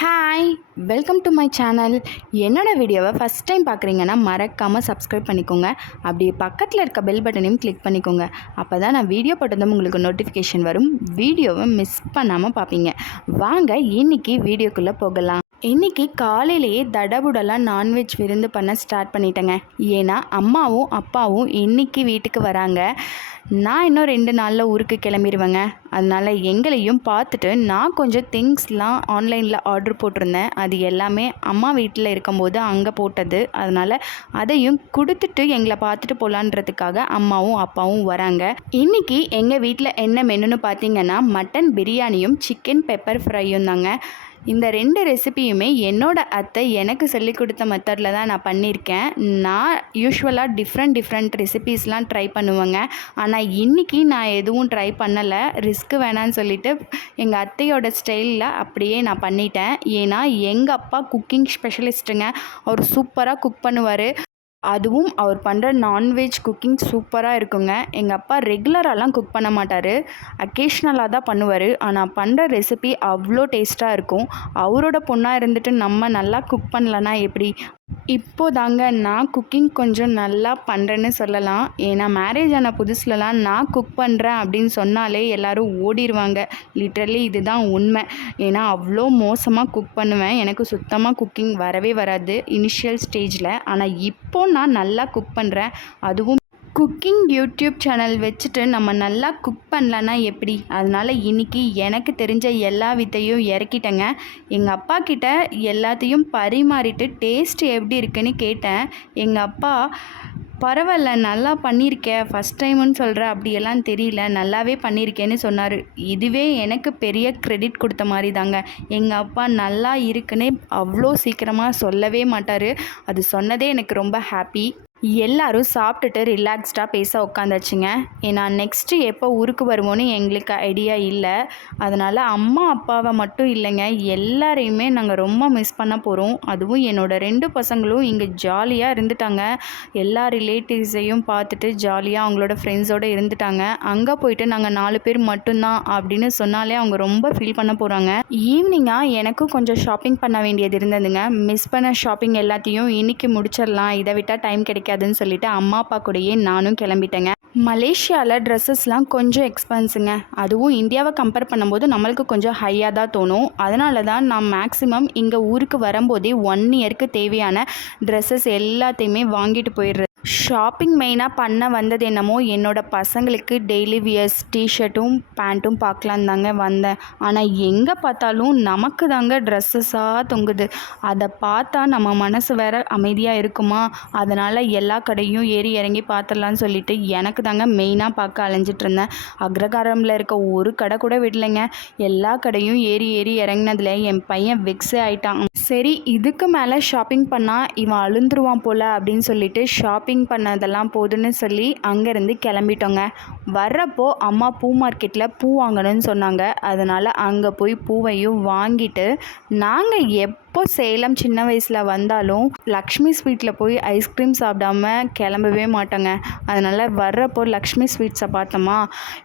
Hi, welcome to my channel. என்னோடய வீடியோவை first time பார்க்குறீங்கன்னா மறக்காமல் சப்ஸ்கிரைப் பண்ணிக்கோங்க. அப்படியே பக்கத்தில் இருக்க பெல் பட்டனையும் கிளிக் பண்ணிக்கோங்க. அப்போ தான் நான் வீடியோ போட்டதும் உங்களுக்கு நோட்டிஃபிகேஷன் வரும். வீடியோவை மிஸ் பண்ணாமல் பார்ப்பீங்க. வாங்க இன்றைக்கி வீடியோக்குள்ளே போகலாம். இன்றைக்கி காலையிலேயே தடபுடலாம் நான்வெஜ் விருந்து பண்ண ஸ்டார்ட் பண்ணிட்டேங்க. ஏன்னா அம்மாவும் அப்பாவும் இன்றைக்கி வீட்டுக்கு வராங்க. நான் இன்னும் 2 நாளில் ஊருக்கு கிளம்பிடுவேங்க. அதனால் எங்களையும் பார்த்துட்டு நான் கொஞ்சம் திங்ஸ்லாம் ஆன்லைனில் ஆர்டர் போட்டிருந்தேன். அது எல்லாமே அம்மா வீட்டில் இருக்கும்போது அங்கே போட்டது. அதனால் அதையும் கொடுத்துட்டு எங்களை பார்த்துட்டு போகலான்றதுக்காக அம்மாவும் அப்பாவும் வராங்க. இன்றைக்கி எங்கள் வீட்டில் என்ன மெனுன்னு பார்த்தீங்கன்னா மட்டன் பிரியாணியும் சிக்கன் பெப்பர் ஃப்ரையும் தாங்க. இந்த 2 ரெசிபியுமே என்னோடய அத்தை எனக்கு சொல்லிக் கொடுத்த மெத்தடில் தான் நான் பண்ணியிருக்கேன். நான் யூஸ்வலாக டிஃப்ரெண்ட் ரெசிபீஸ்லாம் ட்ரை பண்ணுவேங்க. ஆனால் இன்றைக்கி நான் எதுவும் ட்ரை பண்ணலை. ரிஸ்க்கு வேணான்னு சொல்லிவிட்டு எங்கள் அத்தையோட ஸ்டைலில் அப்படியே நான் பண்ணிட்டேன். ஏன்னா எங்கள் அப்பா குக்கிங் ஸ்பெஷலிஸ்ட்டுங்க. அவர் சூப்பராக குக் பண்ணுவார். அதுவும் அவர் பண்ணுற நான்வெஜ் குக்கிங் சூப்பராக இருக்குங்க. எங்கள் அப்பா ரெகுலராலாம் குக் பண்ண மாட்டார், அக்கேஷ்னலாக தான் பண்ணுவார். ஆனால் பண்ணுற ரெசிபி அவ்வளோ டேஸ்ட்டாக இருக்கும். அவரோட பொண்ணாக இருந்துட்டு நம்ம நல்லா குக் பண்ணலன்னா எப்படி? இப்போதாங்க நான் குக்கிங் கொஞ்சம் நல்லா பண்ணுறேன்னு சொல்லலாம். ஏன்னா மேரேஜ் ஆன புதுசுலலாம் நான் குக் பண்ணுறேன் அப்படின்னு சொன்னாலே எல்லோரும் ஓடிடுவாங்க. லிட்ரலி இதுதான் உண்மை. ஏன்னா அவ்வளோ மோசமாக குக் பண்ணுவேன். எனக்கு சுத்தமாக குக்கிங் வரவே வராது இனிஷியல் ஸ்டேஜில். ஆனால் இப்போ நான் நல்லா குக் பண்ணுறேன். அதுவும் குக்கிங் யூடியூப் சேனல் வச்சுட்டு நம்ம நல்லா குக் பண்ணலன்னா எப்படி? அதனால் இன்றைக்கி எனக்கு தெரிஞ்ச எல்லா வித்தையும் இறக்கிட்டேங்க. எங்கள் அப்பா கிட்ட எல்லாத்தையும் பரிமாறிட்டு டேஸ்ட் எப்படி இருக்குன்னு கேட்டேன். எங்கள் அப்பா பரவாயில்ல, நல்லா பண்ணியிருக்க, ஃபஸ்ட் டைமுன்னு சொல்கிற, அப்படியெல்லாம் தெரியல, நல்லாவே பண்ணியிருக்கேன்னு சொன்னார். இதுவே எனக்கு பெரிய க்ரெடிட் கொடுத்த மாதிரி தாங்க. எங்கள் அப்பா நல்லா இருக்குன்னு அவ்வளோ சீக்கிரமாக சொல்லவே மாட்டார். அது சொன்னதே எனக்கு ரொம்ப ஹாப்பி. எல்லோரும் சாப்பிட்டுட்டு ரிலாக்ஸ்டாக பேச உட்காந்தாச்சுங்க. ஏன்னா நெக்ஸ்ட்டு எப்போ ஊருக்கு வருவோன்னு எங்களுக்கு ஐடியா இல்லை. அதனால் அம்மா அப்பாவை மட்டும் இல்லைங்க, எல்லாரையுமே நாங்கள் ரொம்ப மிஸ் பண்ண போகிறோம். அதுவும் என்னோடய 2 பசங்களும் இங்கே ஜாலியாக இருந்துட்டாங்க. எல்லா ரிலேட்டிவ்ஸையும் பார்த்துட்டு ஜாலியாக அவங்களோட ஃப்ரெண்ட்ஸோடு இருந்துட்டாங்க. அங்கே போயிட்டு நாங்கள் 4 பேர் மட்டும்தான் அப்படின்னு சொன்னாலே அவங்க ரொம்ப ஃபீல் பண்ண போகிறாங்க. ஈவினிங்காக எனக்கும் கொஞ்சம் ஷாப்பிங் பண்ண வேண்டியது இருந்ததுங்க. மிஸ் பண்ண ஷாப்பிங் எல்லாத்தையும் இன்றைக்கி முடிச்சிடலாம், இதை விட்டால் டைம் கிடைக்காதுன்னு சொல்லிட்டு அம்மா அப்பா கூடயே நானும் கிளம்பிட்டேங்க. மலேசியாவில் ட்ரெஸ்ஸஸ்லாம் கொஞ்சம் எக்ஸ்பென்ஸுங்க. அதுவும் இந்தியாவை கம்பேர் பண்ணும்போது நம்மளுக்கு கொஞ்சம் ஹையாக தான் தோணும். அதனால தான் நான் மேக்ஸிமம் இங்கே ஊருக்கு வரும்போதே 1 இயருக்கு தேவையான ட்ரெஸ்ஸஸ் எல்லாத்தையுமே வாங்கிட்டு போயிடுறது. ஷாப்பிங் மெயினாக பண்ண வந்தது என்னமோ என்னோடய பசங்களுக்கு டெய்லி வியர்ஸ் டிஷர்ட்டும் பேண்ட்டும் பார்க்கலாம் தாங்க வந்தேன். ஆனால் எங்கே பார்த்தாலும் நமக்கு தாங்க ட்ரெஸ்ஸஸாக தொங்குது. அதை பார்த்தா நம்ம மனசு வேறு அமைதியாக இருக்குமா? அதனால் எல்லா கடையும் ஏறி இறங்கி பார்த்துடலான்னு சொல்லிட்டு எனக்கு தாங்க மெயினாக பார்க்க அலைஞ்சிட்டு இருந்தேன். அக்ரகாரமில் இருக்க ஒரு கடை கூட விடலைங்க. எல்லா கடையும் ஏறி இறங்கினதில் என் பையன் வெக்ஸே ஆயிட்டான். சரி, இதுக்கு மேலே ஷாப்பிங் பண்ணால் இவன் அழுந்துருவான் போல் அப்படின்னு சொல்லிட்டு ஷாப்பிங் பண்ணதெல்லாம் போதுன்னு சொல்லி அங்கேருந்து கிளம்பிட்டோங்க. வர்றப்போ அம்மா பூ மார்க்கெட்டில் பூ வாங்கணும்னு சொன்னாங்க. அதனால் அங்கே போய் பூவையும் வாங்கிட்டு நாங்கள் எப்போ சேலம் சின்ன வயசில் வந்தாலும் லக்ஷ்மி ஸ்வீட்டில் போய் ஐஸ்கிரீம் சாப்பிடாம கிளம்பவே மாட்டோங்க. அதனால் வர்றப்போ லக்ஷ்மி ஸ்வீட்ஸை பார்த்தோமா,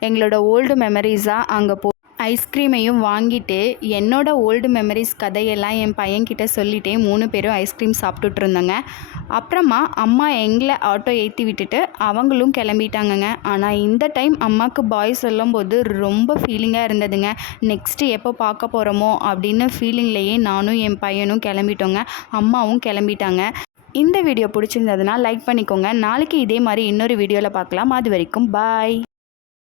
எங்களோட ஓல்டு மெமரிஸாக அங்கே ஐஸ்கிரீமையும் வாங்கிட்டு என்னோட ஓல்டு மெமரிஸ் கதையெல்லாம் என் பையன்கிட்ட சொல்லிட்டே 3 பேரும் ஐஸ்கிரீம் சாப்பிட்டுட்டு இருந்தோங்க. அப்புறமா அம்மா எங்களை ஆட்டோ ஏற்றி விட்டுட்டு அவங்களும் கிளம்பிட்டாங்கங்க. ஆனால் இந்த டைம் அம்மாவுக்கு பாய் சொல்லும்போது ரொம்ப ஃபீலிங்காக இருந்ததுங்க. நெக்ஸ்ட்டு எப்போ பார்க்க போகிறோமோ அப்படின்னு ஃபீலிங்லேயே நானும் என் பையனும் கிளம்பிட்டோங்க. அம்மாவும் கிளம்பிட்டாங்க. இந்த வீடியோ பிடிச்சிருந்ததுன்னா லைக் பண்ணிக்கோங்க. நாளைக்கு இதே மாதிரி இன்னொரு வீடியோவில் பார்க்கலாம். அது வரைக்கும் பாய்.